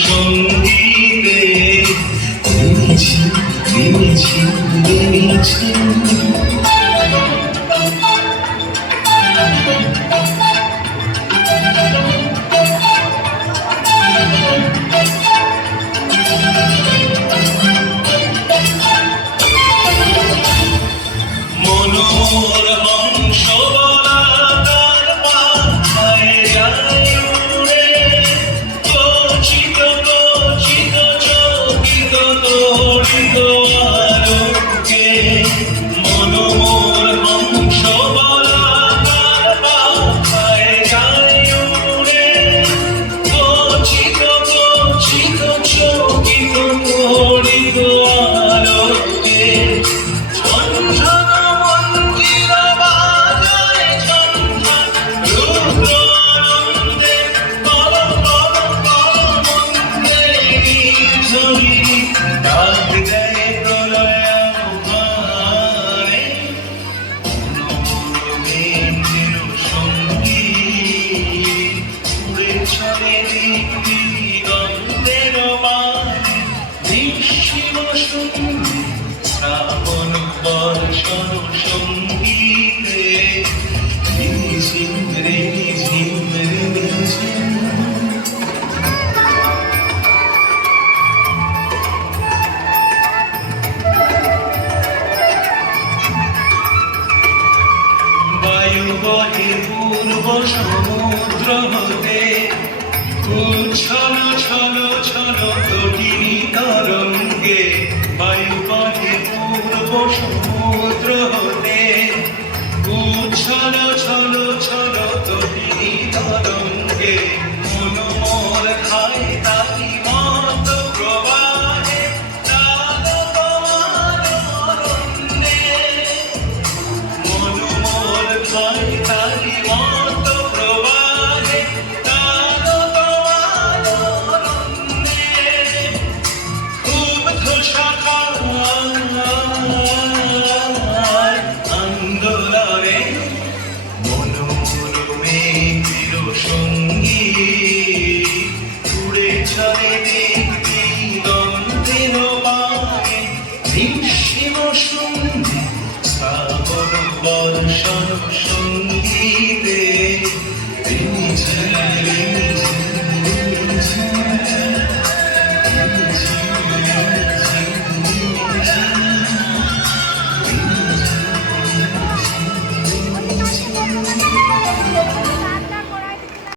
সঙ্গীতে এনেছি এনেছি এনেছি মনোর হংস বলাকার পাখায় যায় উড়ে গচ্ছিত গচ্ছিত চকিত তড়িত আলোকে মনোর হংস বলাকার পাখায় যায় উড়ে গচ্ছিত গচ্ছিত চকিত তড়িত আলোকে শ্রাবণ বর্ষণ সঙ্গীতে ঝিম রে ঝিম রে ঝিম বায়ু বহে পূর্ব সমুদ্র হতে উচ্ছল ছল ছল তটিনী তরঙ্গে বায়ু বহে পূর্ব সমুদ্র হতে উচ্ছল ছল ছল তটিনী তরঙ্গে মনোমল খায় তারি মত প্রবাহে তাল পবন অরণ্যে মনোমল খায় তারি মত প্রবাহে তাল পবন অরণ্যে ক্ষুব্ধ শাখা আন্দোলনে মনোরমে চিরসঙ্গী উড়ে চলে দিগন্তের পানে নিঃসীম সন্ধি শ্রাবণ বর্ষণ সঙ্গীতে রিঝ রিঝ রিঝ